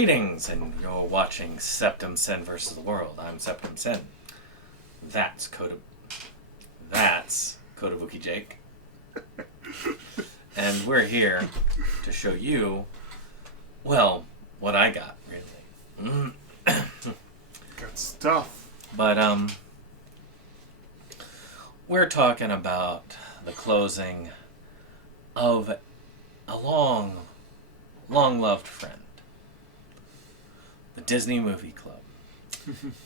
Greetings, and you're watching SeptumSin versus the World. I'm SeptumSin. That's Kotobuki Jake. And we're here to show you, well, what I got, really. Good stuff. But, we're talking about the closing of a long-loved friend. The Disney Movie Club.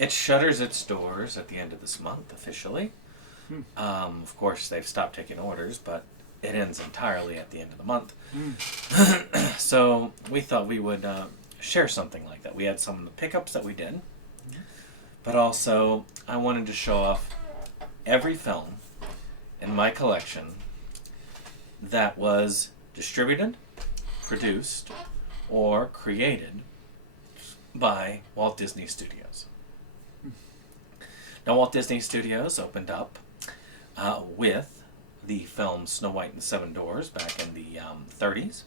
It shutters its doors at the end of this month, officially. Of course, they've stopped taking orders, but it ends entirely at the end of the month. So we thought we would share something like that. We had some of the pickups that we did, but also I wanted to show off every film in my collection that was distributed, produced, or created by Walt Disney Studios. Now, Walt Disney Studios opened up with the film Snow White and the Seven Dwarfs back in the 30s.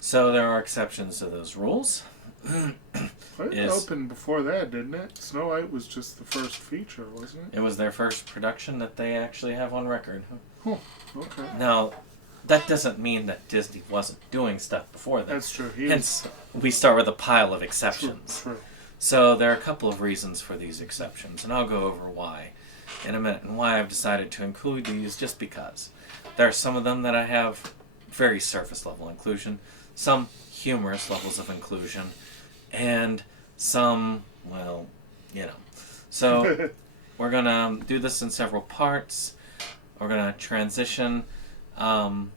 So there are exceptions to those rules. It opened before that, didn't it? Snow White was just the first feature, wasn't it? It was their first production that they actually have on record. Oh, okay. Now, that doesn't mean that Disney wasn't doing stuff before that. That's true. Hence, we start with a pile of exceptions. True. So there are a couple of reasons for these exceptions, and I'll go over why in a minute, and why I've decided to include these just because. There are some of them that I have very surface level inclusion, some humorous levels of inclusion, and some, well, you know. So we're going to do this in several parts. We're going to transition from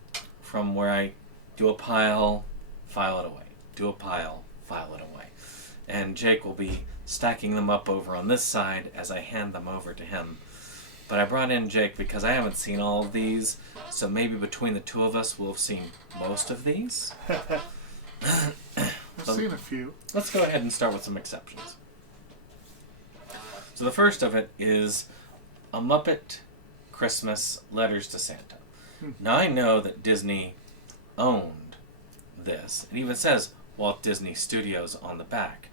where I do a pile, file it away. Do a pile, file it away. And Jake will be stacking them up over on this side as I hand them over to him. But I brought in Jake because I haven't seen all of these, so maybe between the two of us we'll have seen most of these. I've seen a few. Let's go ahead and start with some exceptions. So the first of it is A Muppet Christmas Letters to Santa. Now I know that Disney owned this. It even says Walt Disney Studios on the back.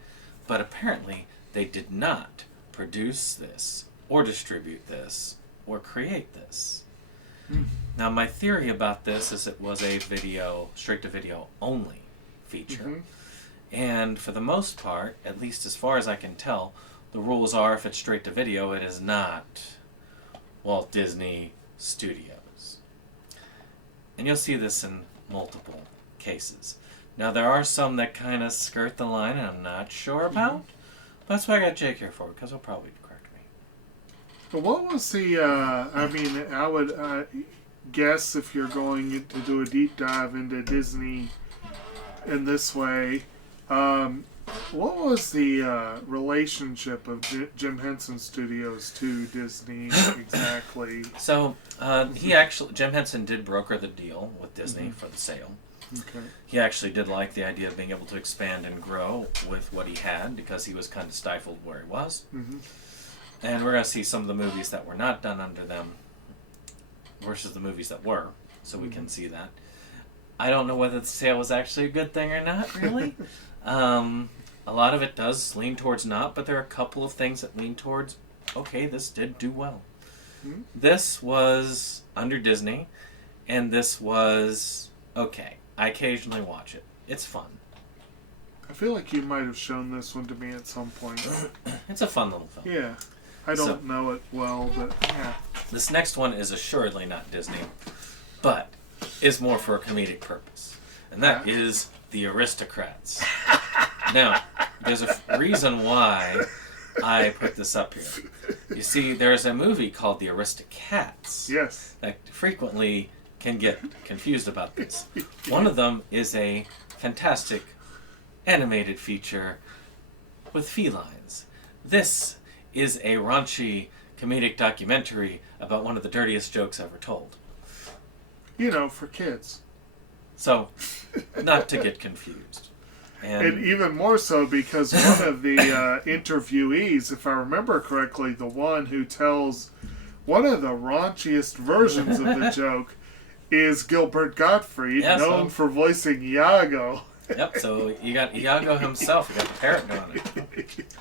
But apparently they did not produce this, or distribute this, or create this. Now my theory about this is it was a straight-to-video only feature. And for the most part, at least as far as I can tell, the rules are if it's straight-to-video, it is not Walt Disney Studios. And you'll see this in multiple cases. Now, there are some that kind of skirt the line and I'm not sure about. But that's why I got Jake here for, because he'll probably correct me. But what was the, I would guess if you're going to do a deep dive into Disney in this way, what was the relationship of Jim Henson Studios to Disney exactly? So, Jim Henson did broker the deal with Disney for the sale. Okay. He actually did like the idea of being able to expand and grow with what he had because he was kind of stifled where he was. And we're going to see some of the movies that were not done under them versus the movies that were, so we can see that. I don't know whether the sale was actually a good thing or not, really. A lot of it does lean towards not, but there are a couple of things that lean towards, okay, this did do well. This was under Disney, and this was okay. I occasionally watch it. It's fun. I feel like you might have shown this one to me at some point. It's a fun little film. Yeah. I don't know it well, but yeah. This next one is assuredly not Disney, but is more for a comedic purpose. And that is The Aristocrats. Now, there's a reason why I put this up here. You see, there's a movie called The Aristocats. Yes. That frequently can get confused about this. One of them is a fantastic animated feature with felines. This is a raunchy comedic documentary about one of the dirtiest jokes ever told. You know, for kids. So, not to get confused. And even more so because one of the interviewees, if I remember correctly, the one who tells one of the raunchiest versions of the joke is Gilbert Gottfried, known for voicing Iago Yep. So you got Iago himself. You got the parrot doing it.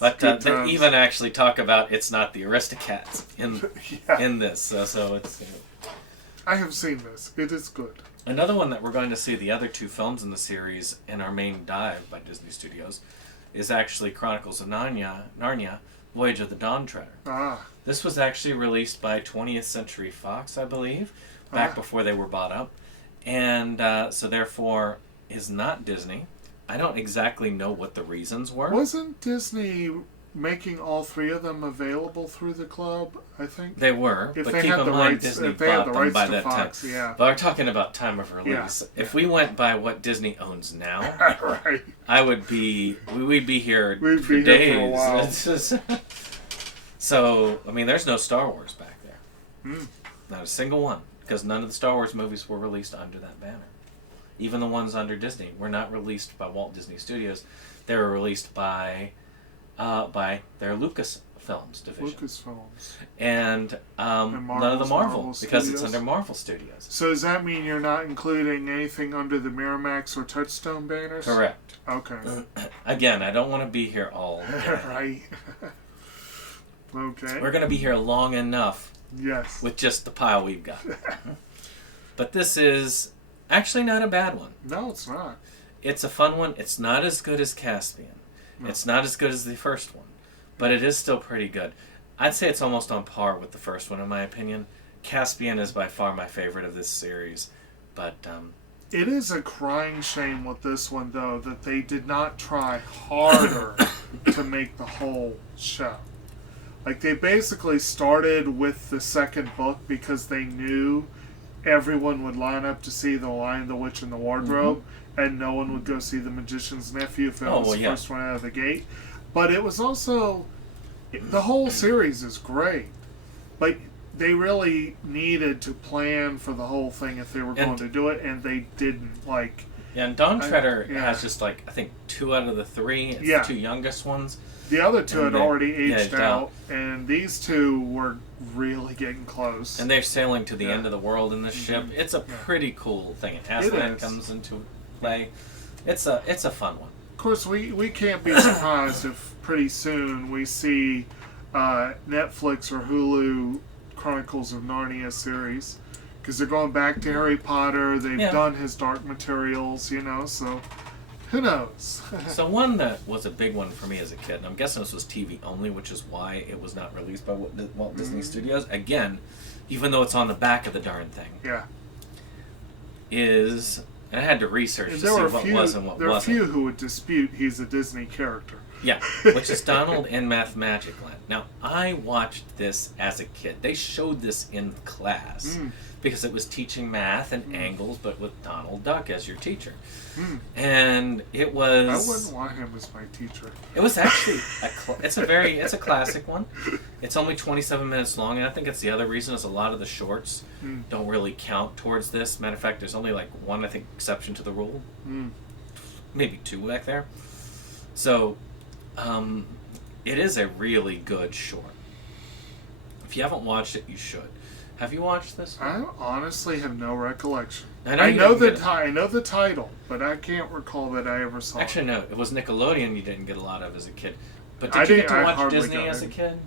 But they even actually talk about it's not the Aristocats in this. So it's. I have seen this. It is good. Another one that we're going to see, the other two films in the series in our main dive by Disney Studios, is actually Chronicles of Narnia, Voyage of the Dawn Treader. Ah. This was actually released by 20th Century Fox, I believe, back before they were bought up. And so therefore is not Disney. I don't exactly know what the reasons were. Wasn't Disney making all three of them available through the club, I think? They were, if but they keep had in the mind rights, Disney if they had bought the them by rights to that Fox, time. yeah. But we're talking about time of release. Yeah. If we went by what Disney owns now, Right. we'd be here We'd for be days. here for a while. It's just- so, I mean, there's no Star Wars back there. Not a single one, because none of the Star Wars movies were released under that banner. Even the ones under Disney were not released by Walt Disney Studios. They were released by their Lucasfilms division. Lucasfilms. And none of the Marvel because it's under Marvel Studios. So does that mean you're not including anything under the Miramax or Touchstone banners? Correct. Okay. Again, I don't want to be here all day. Right. Okay. We're going to be here long enough Yes. with just the pile we've got. But this is actually not a bad one. No, it's not. It's a fun one. It's not as good as Caspian. No. It's not as good as the first one. But it is still pretty good. I'd say it's almost on par with the first one, in my opinion. Caspian is by far my favorite of this series. But, it is a crying shame with this one, though, that they did not try harder to make the whole show. Like, they basically started with the second book because they knew everyone would line up to see The Lion, the Witch, and the Wardrobe, and no one would go see The Magician's Nephew if it was the first one out of the gate. But it was also... The whole series is great. Like, they really needed to plan for the whole thing if they were going to do it, and they didn't. Like... Yeah, and Dawn Treader has just, like, I think 2 out of the 3. It's the 2 youngest ones. The other 2 had already aged out, and these 2 were really getting close. And they're sailing to the end of the world in this ship. It's a pretty cool thing. And Aslan comes into play. It's a fun one. Of course, we can't be surprised if pretty soon we see Netflix or Hulu Chronicles of Narnia series. Because they're going back to Harry Potter. They've done his Dark Materials, so... Who knows? So one that was a big one for me as a kid, and I'm guessing this was TV only, which is why it was not released by Walt Disney Studios. Again, even though it's on the back of the darn thing. Yeah. And I had to research to see what was and what wasn't. There are a few who would dispute he's a Disney character. Yeah, which is Donald in Mathmagicland. Now, I watched this as a kid. They showed this in class because it was teaching math and angles, but with Donald Duck as your teacher. And it was... I wouldn't want him as my teacher. It was actually... it's a classic one. It's only 27 minutes long, and I think it's the other reason is a lot of the shorts don't really count towards this. Matter of fact, there's only like one, I think, exception to the rule. Maybe 2 back there. So... it is a really good short. If you haven't watched it, you should. Have you watched this one? I honestly have no recollection. I know the title, but I can't recall that I ever saw it. Actually, no. It was Nickelodeon you didn't get a lot of as a kid. But did you get to watch Disney as a kid?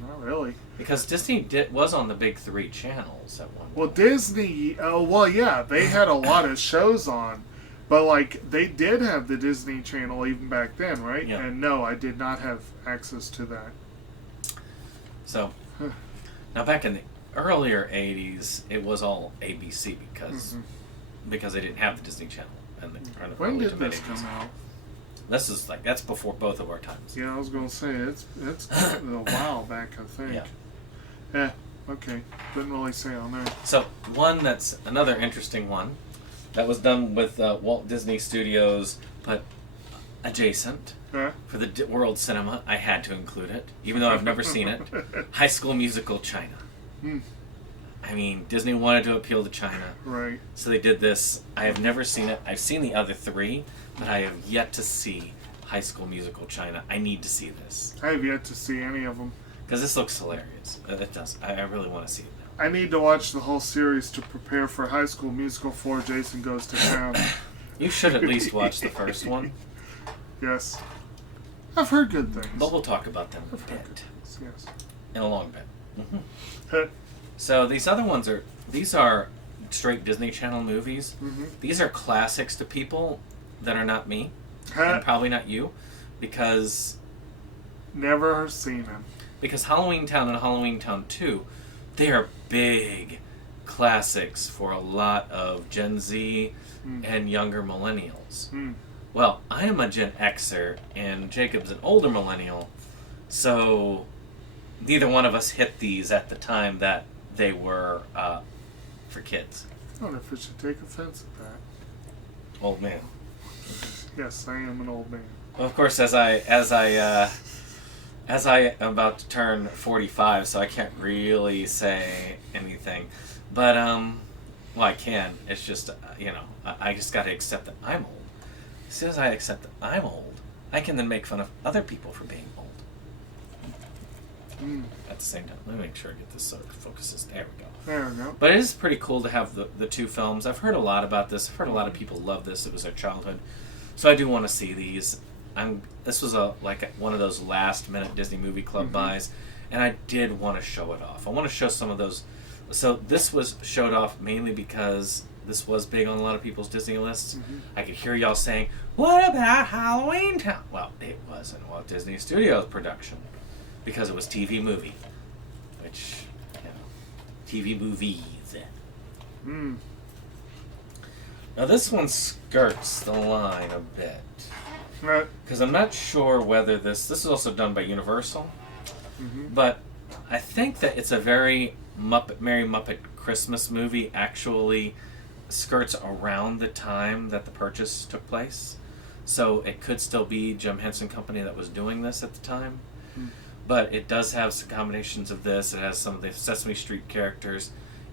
Not really. Because Disney was on the big 3 channels at one point. Well, Disney... they had a lot of shows on. But, like, they did have the Disney Channel even back then, right? Yeah. And no, I did not have access to that. So, now back in the earlier 80s, it was all ABC because they didn't have the Disney Channel. When did this come out? This is, that's before both of our times. Yeah, I was going to say, it's a while back, I think. Yeah. Okay. Didn't really say on there. So, one that's another interesting one. That was done with Walt Disney Studios, but adjacent for the world cinema. I had to include it, even though I've never seen it. High School Musical China. I mean, Disney wanted to appeal to China. Right. So they did this. I have never seen it. I've seen the other 3, but I have yet to see High School Musical China. I need to see this. I have yet to see any of them. Because this looks hilarious. It does. I really want to see it. I need to watch the whole series to prepare for High School Musical 4 Jason Goes to Town. You should at least watch the first one. Yes. I've heard good things. But we'll talk about them a I've heard bit. good things, yes. In a long bit. So these other ones are straight Disney Channel movies. These are classics to people that are not me. And probably not you. Because... Never seen them. Because Halloween Town and Halloween Town 2, they are big classics for a lot of Gen Z and younger millennials. Well, I am a Gen Xer, and Jacob's an older millennial, so neither one of us hit these at the time that they were for kids. I don't know if I should take offense at that. Old man. Yes, I am an old man. Well, of course, as I am about to turn 45, so I can't really say anything. But, well, I can. It's just, I just got to accept that I'm old. As soon as I accept that I'm old, I can then make fun of other people for being old. At the same time, let me make sure I get this so it focuses. There we go. There we go. But it is pretty cool to have the two films. I've heard a lot about this. I've heard a lot of people love this. It was their childhood. So I do want to see these. This was one of those last minute Disney Movie Club buys, and I did want to show it off. I want to show some of those. So this was showed off mainly because this was big on a lot of people's Disney lists. I could hear y'all saying, "What about Halloween Town?" Well, it was in Walt Disney Studios production because it was TV movie, which TV movies. Now this one skirts the line a bit. Right. Because I'm not sure whether this is also done by Universal, but I think that it's a very Merry Muppet Christmas movie actually skirts around the time that the purchase took place. So it could still be Jim Henson Company that was doing this at the time. But it does have some combinations of this. It has some of the Sesame Street characters.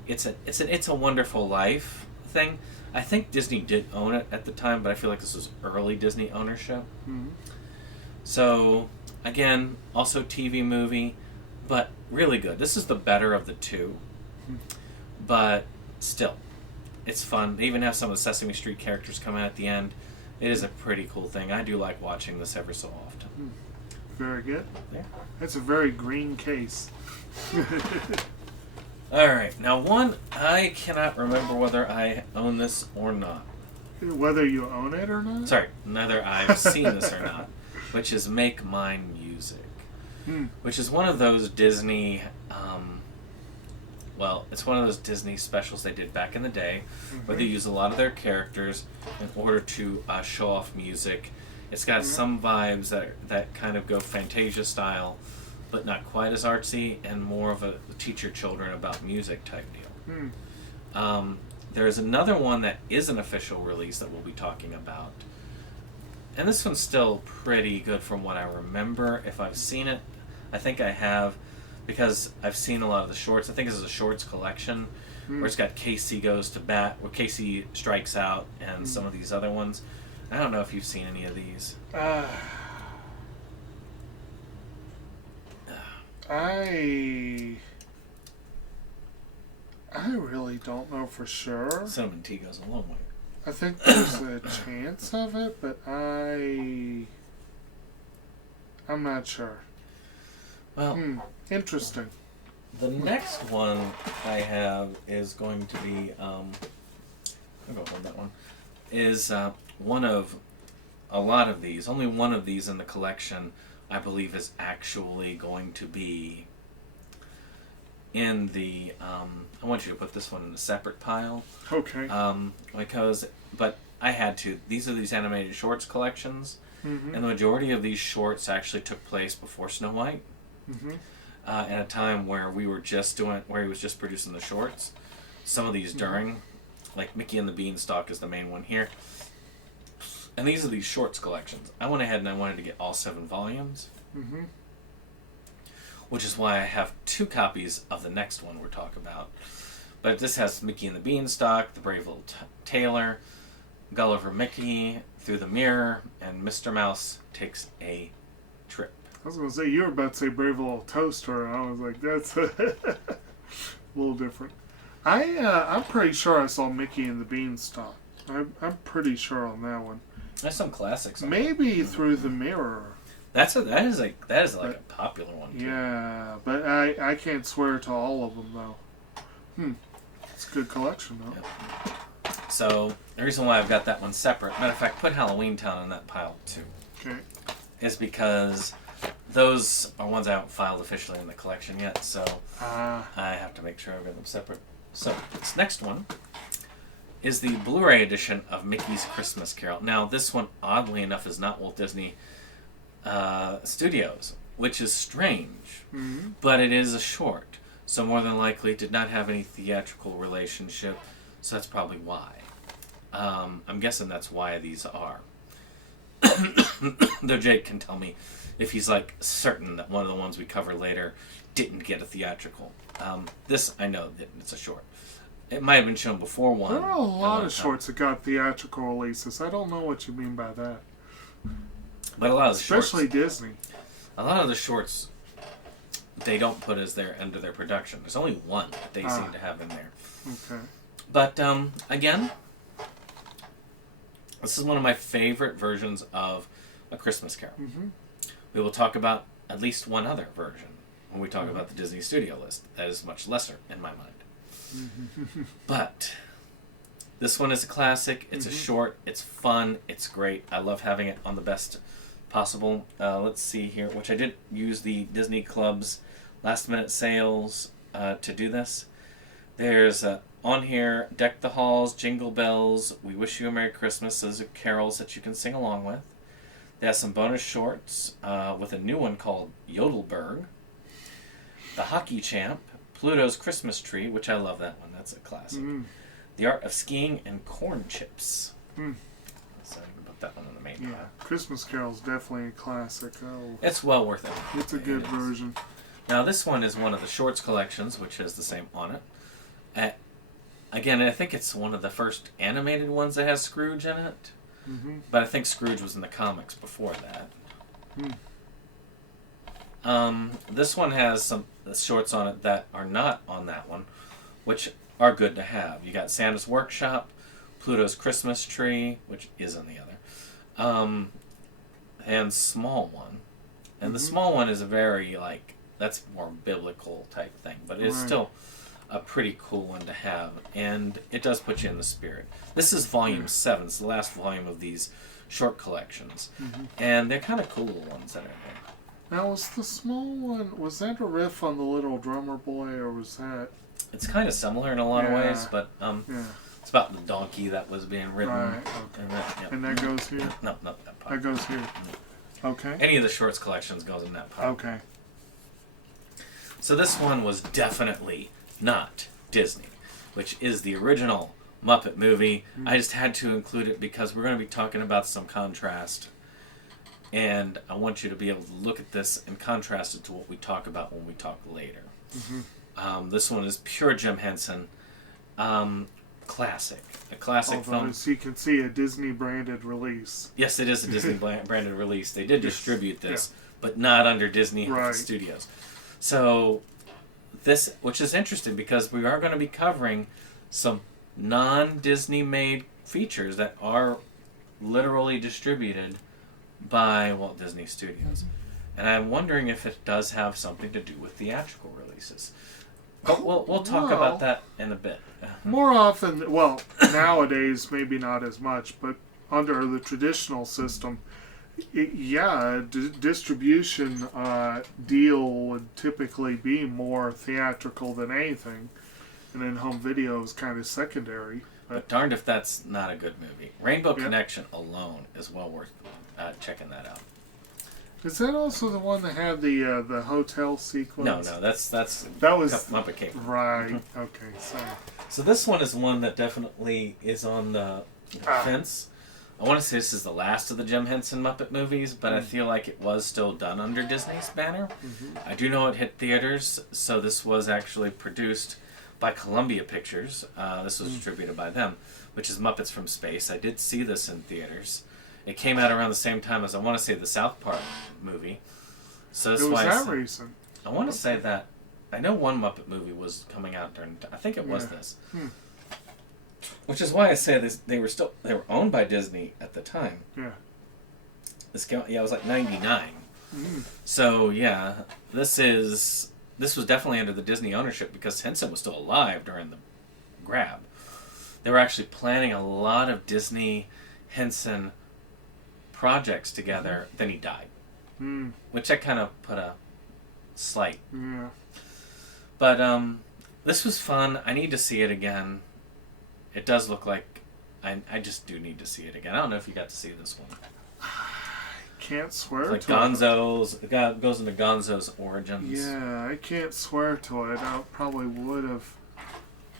It's a Wonderful Life thing. I think Disney did own it at the time, but I feel like this was early Disney ownership. So, again, also TV movie, but really good. This is the better of the two. But still, it's fun. They even have some of the Sesame Street characters come in at the end. It is a pretty cool thing. I do like watching this every so often. Very good. Yeah. That's a very green case. Alright, now one, I cannot remember whether I own this or not. Whether you own it or not? Sorry, whether I've seen this or not, which is Make Mine Music. Which is one of those Disney, it's one of those Disney specials they did back in the day, where they use a lot of their characters in order to show off music. It's got some vibes that kind of go Fantasia style, but not quite as artsy, and more of a teach your children about music type deal. There's another one that is an official release that we'll be talking about. And this one's still pretty good from what I remember. If I've seen it, I think I have, because I've seen a lot of the shorts. I think this is a shorts collection, where it's got Casey Goes to Bat, where Casey Strikes Out, and some of these other ones. I don't know if you've seen any of these. I really don't know for sure. Cinnamon tea goes a long way. I think there's a chance of it, but I'm not sure. Well, interesting. The next one I have is going to be, I'll go hold that one, is one of a lot of these. Only one of these in the collection, I believe, is actually going to be in the, I want you to put this one in a separate pile. Okay. But I had to. These are these animated shorts collections, and the majority of these shorts actually took place before Snow White, at a time where he was just producing the shorts. Some of these during, like Mickey and the Beanstalk is the main one here. And these are these shorts collections. I went ahead and I wanted to get all 7 volumes. Which is why I have 2 copies of the next one we're talking about. But this has Mickey and the Beanstalk, The Brave Little Tailor, Gulliver Mickey, Through the Mirror, and Mr. Mouse Takes a Trip. I was going to say, you were about to say Brave Little Toaster, and I was like, that's a little different. I'm pretty sure I saw Mickey and the Beanstalk. I'm pretty sure on that one. There's some classics. Maybe Through the Mirror. That is like a popular one too. Yeah, but I can't swear to all of them though. It's a good collection though. Yep. So the reason why I've got that one separate, matter of fact, put Halloween Town in that pile too. Okay. Is because those are ones I haven't filed officially in the collection yet, so I have to make sure I've got them separate. So this next one is the Blu-ray edition of Mickey's Christmas Carol. Now this one, oddly enough, is not Walt Disney Studios, which is strange, but it is a short, so more than likely it did not have any theatrical relationship, so that's probably why. I'm guessing that's why these are. Though Jake can tell me if he's like certain that one of the ones we cover later didn't get a theatrical. This I know that it's a short. It might have been shown before one. There are a lot of shorts that got theatrical releases. I don't know what you mean by that. But a lot of the especially shorts, Disney. A lot of the shorts they don't put as their under their production. There's only one that they seem to have in there. Okay. But again, this is one of my favorite versions of A Christmas Carol. We will talk about at least one other version when we talk about the Disney Studio list. That is much lesser in my mind. But this one is a classic. It's a short. It's fun. It's great. I love having it on the best possible. Let's see here, which I did use the Disney Club's last minute sales to do this. There's on here, Deck the Halls, Jingle Bells, We Wish You a Merry Christmas. Those are carols that you can sing along with. They have some bonus shorts with a new one called Yodelberg. The Hockey Champ, Pluto's Christmas Tree, which I love that one. That's a classic. The Art of Skiing, and Corn Chips. So you can put that one in the main pile. Christmas Carol's definitely a classic. Oh, it's well worth it. It's a good version. Now this one is one of the shorts collections, which has the same on it. Again, I think it's one of the first animated ones that has Scrooge in it. But I think Scrooge was in the comics before that. This one has some shorts on it that are not on that one, which are good to have. You got Santa's Workshop, Pluto's Christmas Tree, which is on the other, and Small One. And the Small One is a very, that's more biblical type thing, but it's still a pretty cool one to have, and it does put you in the spirit. This is volume 7. It's the last volume of these short collections, and they're kind of cool little ones that are there. Now, was the Small One, was that a riff on the Little Drummer Boy, or was that... It's kind of similar in a lot of ways, but it's about the donkey that was being ridden. Right, okay. And that goes here? No, not that part. That goes here. Okay. Any of the shorts collections goes in that part. Okay. So this one was definitely not Disney, which is the original Muppet movie. I just had to include it because we're going to be talking about some contrast, and I want you to be able to look at this and contrast it to what we talk about when we talk later. This one is pure Jim Henson. Classic. A classic film. As you can see, a Disney branded release. Yes, it is a Disney branded release. They did distribute this, but not under Disney Studios. So this, which is interesting because we are going to be covering some non-Disney made features that are literally distributed by Walt Disney Studios. And I'm wondering if it does have something to do with theatrical releases. But we'll talk about that in a bit. More often, nowadays maybe not as much, but under the traditional system, distribution deal would typically be more theatrical than anything, and then home video is kind of secondary. But darned if that's not a good movie. Rainbow Connection alone is well worth checking that out. Is that also the one that had the hotel sequence? No, that was Muppet Caper. Right. Okay. Sorry. So this one is one that definitely is on the fence. I want to say this is the last of the Jim Henson Muppet movies, but I feel like it was still done under Disney's banner. I do know it hit theaters, so this was actually produced by Columbia Pictures. This was distributed by them, which is Muppets from Space. I did see this in theaters. It came out around the same time as, I want to say, the South Park movie. So that's why that recent? I want to say that. I know one Muppet movie was coming out during... I think it was this. Which is why I say this, they were owned by Disney at the time. Yeah. It was like 99. So yeah, this was definitely under the Disney ownership because Henson was still alive during the grab. They were actually planning a lot of Disney Henson projects together. Then he died, which I kind of put a slight. Yeah. But this was fun. I need to see it again. It does look like I just do need to see it again. I don't know if you got to see this one. Can't swear it's like to Gonzo's. It goes into Gonzo's origins. Yeah, I can't swear to it. I probably would have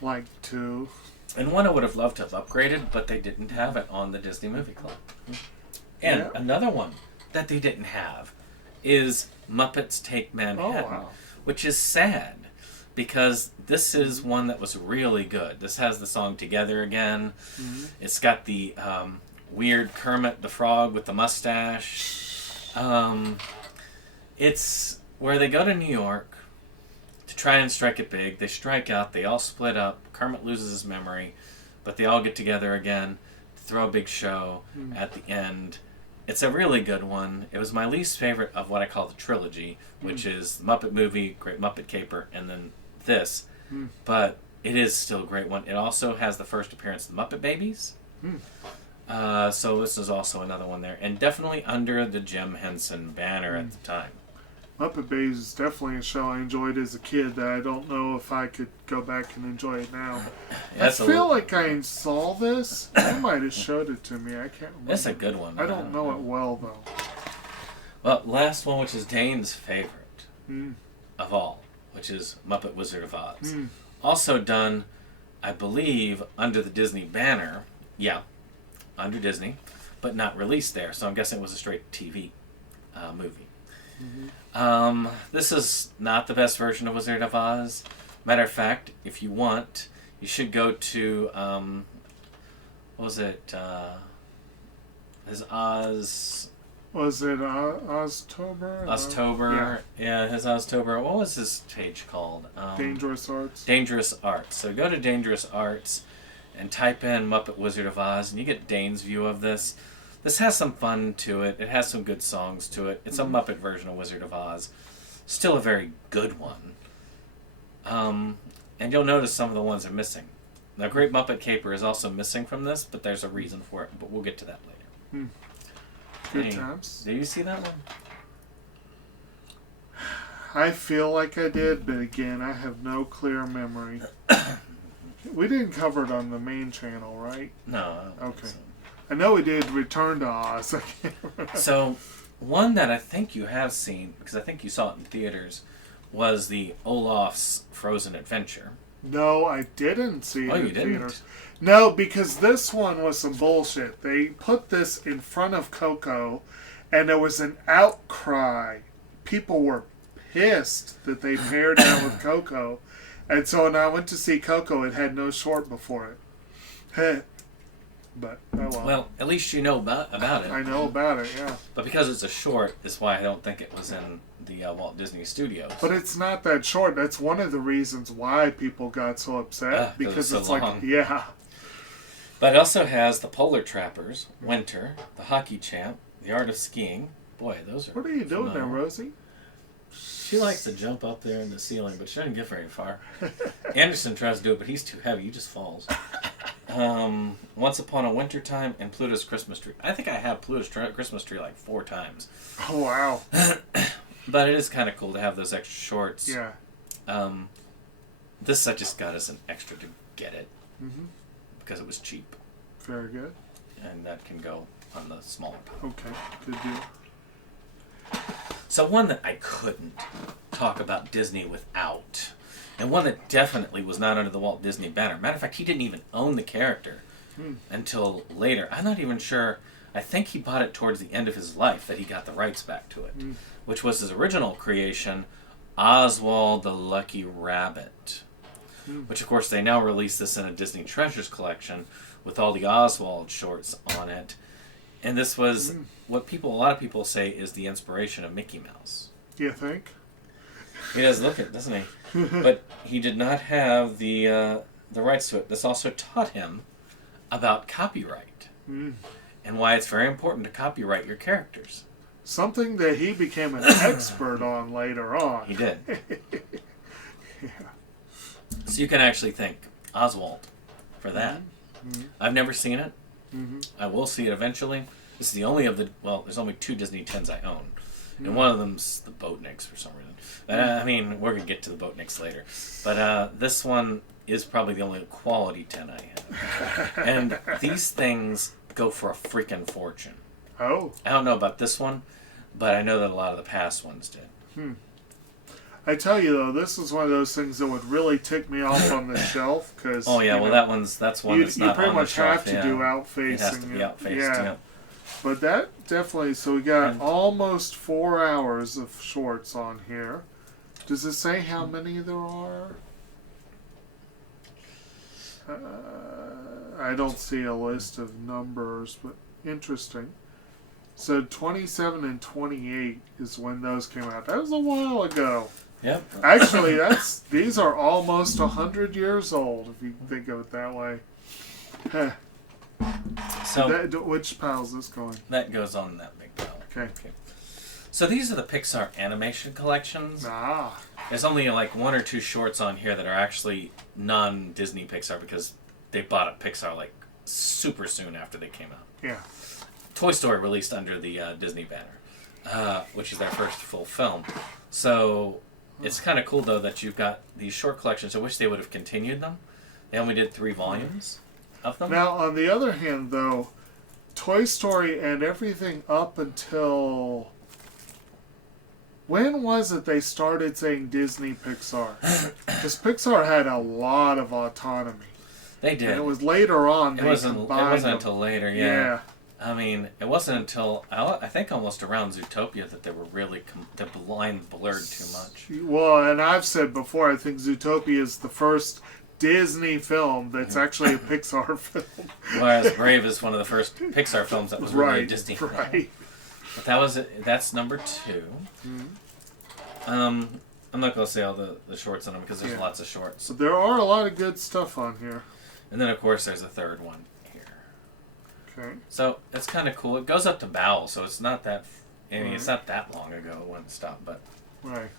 liked to. And one I would have loved to have upgraded, but they didn't have it on the Disney Movie Club. And another one that they didn't have is Muppets Take Manhattan, which is sad because this is one that was really good. This has the song Together Again. It's got the weird Kermit the Frog with the mustache. It's where they go to New York to try and strike it big. They strike out. They all split up. Kermit loses his memory, but they all get together again to throw a big show at the end. It's a really good one. It was my least favorite of what I call the trilogy, which is the Muppet Movie, Great Muppet Caper, and then this. But it is still a great one. It also has the first appearance of the Muppet Babies. So this is also another one there. And definitely under the Jim Henson banner at the time. Muppet Babies is definitely a show I enjoyed as a kid that I don't know if I could go back and enjoy it now. I feel like I saw this. You might have showed it to me. I can't remember. It's a good one. I don't know it well, though. Well, last one, which is Dane's favorite of all, which is Muppet Wizard of Oz. Also done, I believe, under the Disney banner. Yeah, under Disney, but not released there. So I'm guessing it was a straight TV movie. This is not the best version of Wizard of Oz. Matter of fact, if you want, you should go to, what was it, his Oz... Was it Oztober? Oztober, yeah, his Oztober. What was his page called? Dangerous Arts. Dangerous Arts. So go to Dangerous Arts and type in Muppet Wizard of Oz, and you get Dane's view of this. This has some fun to it. It has some good songs to it. It's a Muppet version of Wizard of Oz. Still a very good one. And you'll notice some of the ones are missing. Now, Great Muppet Caper is also missing from this, but there's a reason for it. But we'll get to that later. Good times. Did you see that one? I feel like I did, but again, I have no clear memory. We didn't cover it on the main channel, right? No. I don't think Okay. so. I know we did Return to Oz. I can't remember. So, one that I think you have seen, because I think you saw it in theaters, was the Olaf's Frozen Adventure. No, I didn't see it you in didn't? theaters. No, because this one was some bullshit. They put this in front of Coco, and there was an outcry. People were pissed that they paired that with Coco. And so when I went to see Coco, it had no short before it. But, oh well. Well, at least you know about it. I know about it, yeah. But because it's a short, is why I don't think it was in the Walt Disney Studios. But it's not that short. That's one of the reasons why people got so upset. Because it's so it's long. like, yeah. But it also has the Polar Trappers, Winter, the Hockey Champ, the Art of Skiing. Boy, those are What are you doing there, phenomenal. Rosie? She likes to jump up there in the ceiling, but she doesn't get very far. Anderson tries to do it, but he's too heavy. He just falls. Once Upon a Winter Time and Pluto's Christmas Tree. I think I have Pluto's Christmas Tree like 4 times. Oh, wow. But it is kind of cool to have those extra shorts. Yeah. This I just got as an extra to get it. Because it was cheap. Very good. And that can go on the smaller pile. Okay, good deal. So one that I couldn't talk about Disney without, and one that definitely was not under the Walt Disney banner. Matter of fact, he didn't even own the character until later. I'm not even sure. I think he bought it towards the end of his life that he got the rights back to it, which was his original creation, Oswald the Lucky Rabbit. Which, of course, they now release this in a Disney Treasures collection with all the Oswald shorts on it. And this was what a lot of people say is the inspiration of Mickey Mouse. You think? He does look it, doesn't he? But he did not have the rights to it. This also taught him about copyright and why it's very important to copyright your characters. Something that he became an expert on later on. He did. Yeah. So you can actually thank Oswald for that. I've never seen it. I will see it eventually. This is the only of the... Well, there's only 2 Disney 10s I own. And one of them's the Boatniks for some reason. I mean, we're going to get to the Boatniks later. But this one is probably the only quality 10 I have. And these things go for a freaking fortune. Oh. I don't know about this one, but I know that a lot of the past ones did. I tell you though, this is one of those things that would really tick me off on the shelf because. Oh yeah, well that's one that's not pretty on the much shelf. have to do out facing. It has to be out faced. Yeah. But that definitely. So we got almost 4 hours of shorts on here. Does it say how many there are? I don't see a list of numbers, but interesting. So 27 and 28 is when those came out. That was a while ago. Yep. Actually, these are almost 100 years old, if you think of it that way. So which pile is this going? That goes on that big pile. Okay. So these are the Pixar animation collections. Ah. There's only like 1 or 2 shorts on here that are actually non-Disney Pixar because they bought up Pixar like super soon after they came out. Yeah. Toy Story released under the Disney banner, which is their first full film. So it's kind of cool, though, that you've got these short collections. I wish they would have continued them. They only did 3 volumes of them. Now, on the other hand, though, Toy Story and everything up until... When was it they started saying Disney Pixar? Because Pixar had a lot of autonomy. They did. And it was later on it wasn't until later, yeah. I mean, it wasn't until, I think almost around Zootopia that they were really, the line blurred too much. Well, and I've said before, I think Zootopia is the first Disney film that's actually a Pixar film. Whereas Brave is one of the first Pixar films that was really a Disney film. Right. But that's number 2. I'm not going to say all the shorts on them because there's lots of shorts. So there are a lot of good stuff on here. And then, of course, there's a third one here. Okay. So it's kind of cool. It goes up to Bowel, so it's not that... I mean, it's not that long ago when it stopped, but... Right.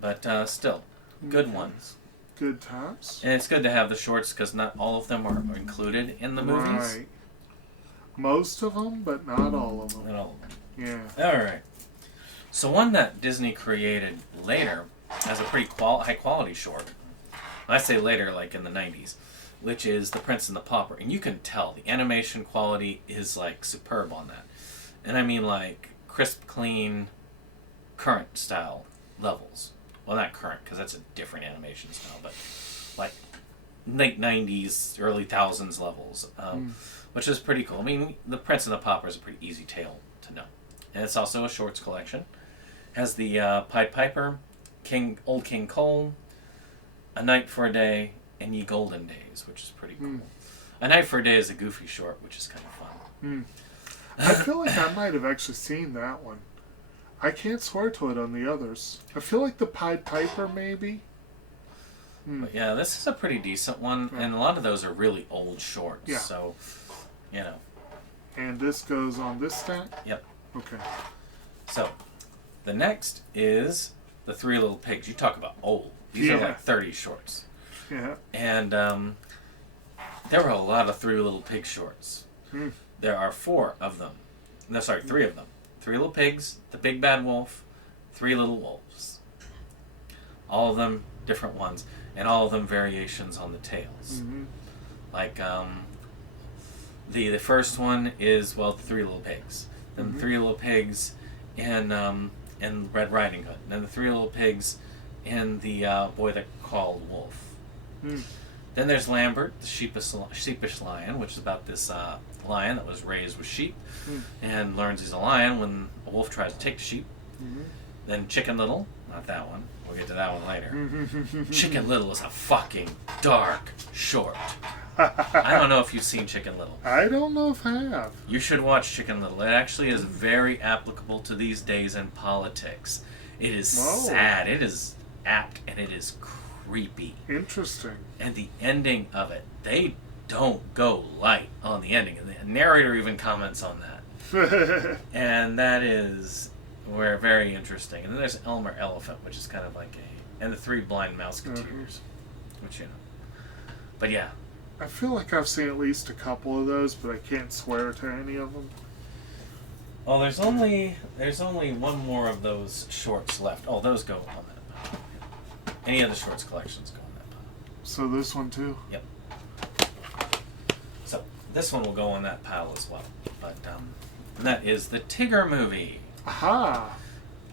But still, good ones. Good times. And it's good to have the shorts because not all of them are included in the movies. Right. Most of them, but not all of them. Not all of them. Yeah. All right. So one that Disney created later as a pretty high quality short. I say later, like in the 90s, which is The Prince and the Pauper. And you can tell the animation quality is like superb on that. And I mean like crisp, clean, current style levels. Well, not current because that's a different animation style, but like late 90s, early thousands levels, which is pretty cool. I mean, The Prince and the Pauper is a pretty easy tale to know. And it's also a shorts collection. Has the Pied Piper, Old King Cole, A Night for a Day, and Ye Golden Days, which is pretty cool. A Night for a Day is a goofy short, which is kind of fun. I feel like I might have actually seen that one. I can't swear to it on the others. I feel like the Pied Piper, maybe. But yeah, this is a pretty decent one, and a lot of those are really old shorts. Yeah. So, you know. And this goes on this stack? Yep. Okay. So, the next is the Three Little Pigs. You talk about old. These are like 30 shorts. Yeah. And there were a lot of Three Little Pig shorts. There are 4 of them. No, sorry, 3 of them. 3 Little Pigs, The Big Bad Wolf, 3 Little Wolves. All of them different ones, and all of them variations on the tales. Like the first one is, well, the 3 Little Pigs. Then the 3 Little Pigs in Red Riding Hood. And then the 3 Little Pigs in the Boy That Called Wolf. Then there's Lambert, the sheepish lion, which is about this lion that was raised with sheep and learns he's a lion when a wolf tries to take the sheep. Then Chicken Little, not that one. We'll get to that one later. Chicken Little is a fucking dark short. I don't know if you've seen Chicken Little. I don't know if I have. You should watch Chicken Little. It actually is very applicable to these days in politics. It is sad. It is apt, and it is creepy. Interesting. And the ending of it, they don't go light on the ending. And the narrator even comments on that. And that is very interesting. And then there's Elmer Elephant, which is kind of like and the Three Blind Mouseketeers, which, you know. But yeah. I feel like I've seen at least a couple of those, but I can't swear to any of them. Oh, there's only one more of those shorts left. Oh, those go on that pile. Any of the shorts collections go on that pile. So this one too? Yep. So this one will go on that pile as well. But and that is the Tigger movie. Aha!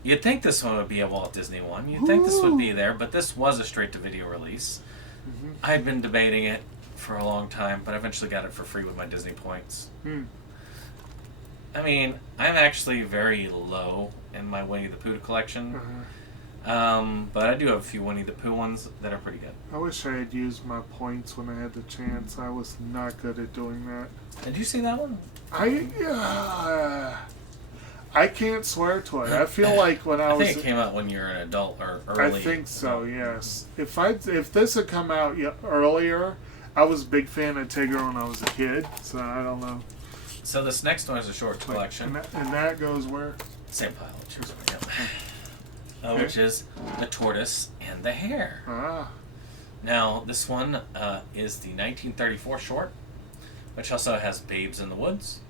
You'd think this one would be a Walt Disney one. You'd think this would be there, but this was a straight-to-video release. Mm-hmm. I'd been debating it for a long time, but I eventually got it for free with my Disney points. I mean, I'm actually very low in my Winnie the Pooh collection. But I do have a few Winnie the Pooh ones that are pretty good. I wish I had used my points when I had the chance. I was not good at doing that. Did you see that one? I can't swear to it. I feel like when I think it came out when you were an adult or early. I think so, yes. If this had come out earlier, I was a big fan of Tigger when I was a kid, so I don't know. So this next one is a short collection. And that goes where? Same pile. Which is The Tortoise and the Hare. Now, this one is the 1934 short, which also has Babes in the Woods,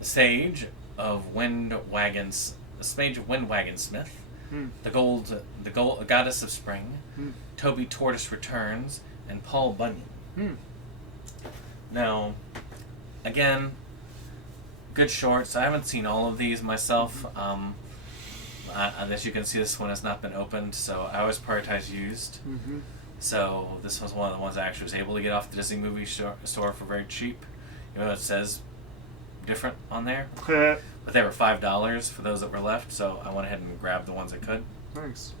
The Sage of Windwagon Smith, the Goddess of Spring, Toby Tortoise Returns, and Paul Bunyan. Now, again, good shorts. I haven't seen all of these myself. As you can see, this one has not been opened, so I always prioritize used. So this was one of the ones I actually was able to get off the Disney movie store for very cheap. Even though it says different on there. But they were $5 for those that were left, so I went ahead and grabbed the ones I could. Nice.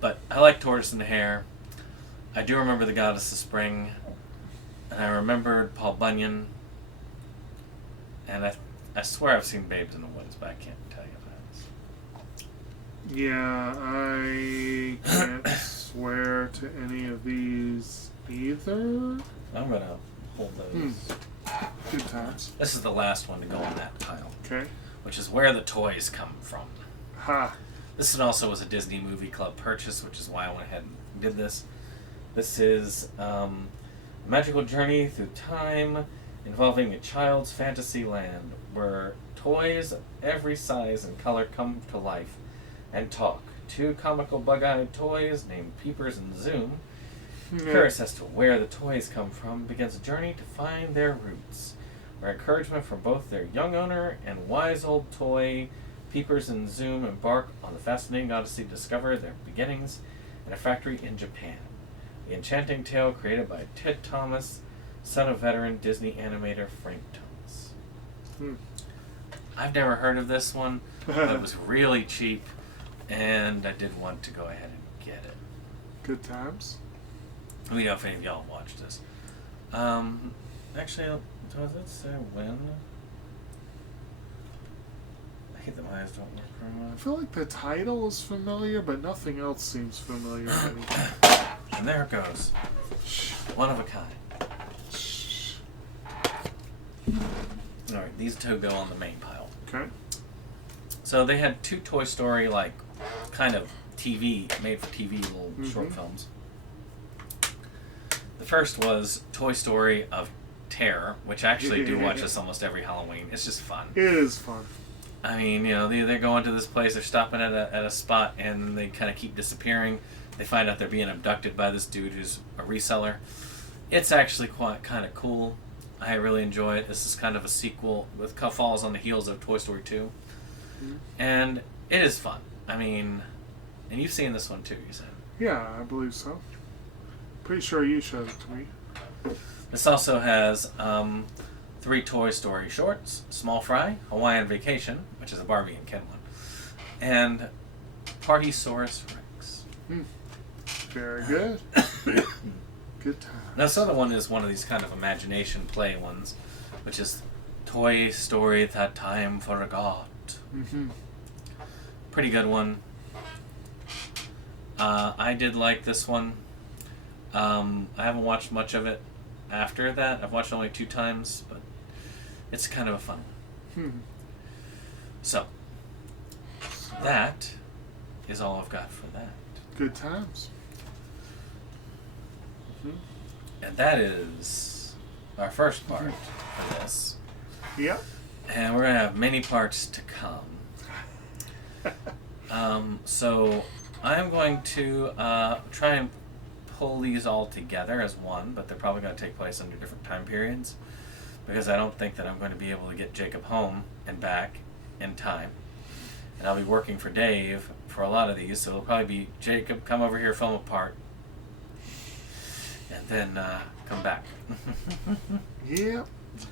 But I like Tortoise and the Hare. I do remember the Goddess of Spring, and I remembered Paul Bunyan, and I swear I've seen Babes in the Woods, but I can't tell you if I have. Yeah, I can't swear to any of these either. I'm going to hold those. Good times. This is the last one to go on that pile. Okay. Which is Where the Toys Come From. Ha. This one also was a Disney Movie Club purchase, which is why I went ahead and did this. This is a magical journey through time involving a child's fantasy land where toys of every size and color come to life and talk. Two comical bug-eyed toys named Peepers and Zoom. Curious as to where the toys come from, begins a journey to find their roots, where encouragement from both their young owner and wise old toy Peepers and Zoom embark on the fascinating odyssey to discover their beginnings in a factory in Japan. The enchanting tale created by Ted Thomas, son of veteran Disney animator Frank Thomas. I've never heard of this one, but it was really cheap, and I did want to go ahead and get it. Good times. Let me know if any of y'all watched this. Actually, does it say when? I hate that my eyes don't work very well. I feel like the title is familiar, but nothing else seems familiar to me. And there it goes. One of a kind. Alright, these two go on the main pile. Okay. So they had two Toy Story, like, kind of made for TV little short films. The first was Toy Story of Terror, which I actually do watch this almost every Halloween. It's just fun. It is fun. I mean, you know, they're going to this place, they're stopping at a spot, and they kind of keep disappearing. They find out they're being abducted by this dude who's a reseller. It's actually quite kind of cool. I really enjoy it. This is kind of a sequel with falls on the heels of Toy Story 2. And it is fun. I mean, and you've seen this one too, you said? Yeah, I believe so. Pretty sure you showed it to me. This also has 3 Toy Story shorts, Small Fry, Hawaiian Vacation, which is a Barbie and Ken one, and Partysaurus Rex. Very good. Good time. Now this other one is one of these kind of imagination play ones, which is Toy Story That Time Forgot. Pretty good one. I did like this one. I haven't watched much of it. after that. I've watched it only 2 times, but it's kind of a fun one. So, that is all I've got for that. Good times. And that is our first part for this. Yep. And we're going to have many parts to come. So I'm going to try and pull these all together as one, but they're probably going to take place under different time periods, because I don't think that I'm going to be able to get Jacob home and back in time. And I'll be working for Dave for a lot of these, so it'll probably be Jacob, come over here, film a part, and then come back. Yep.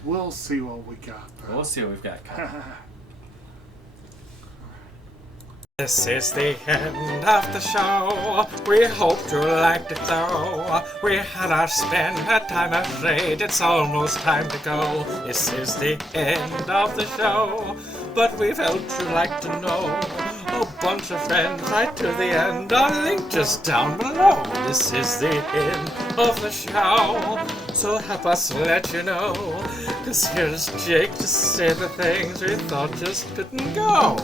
We'll see what we got, though. We'll see what we've got coming. This is the end of the show. We hope you liked it though. We had our spend, had time afraid. It's almost time to go. This is the end of the show. But we felt you'd like to know. A bunch of friends right to the end. Our link just down below. This is the end of the show. So help us let you know. 'Cause here's Jake to say the things we thought just couldn't go.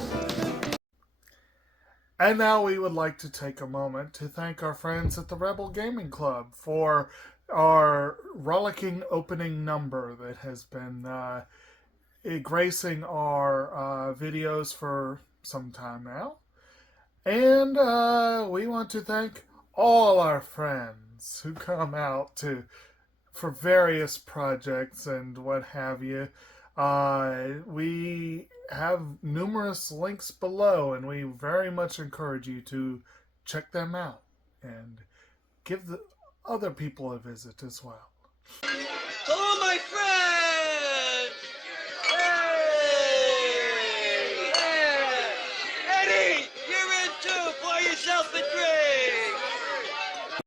And now we would like to take a moment to thank our friends at the Rebel Gaming Club for our rollicking opening number that has been gracing our videos for some time now. And we want to thank all our friends who come out for various projects and what have you. We have numerous links below, and we very much encourage you to check them out and give the other people a visit as well.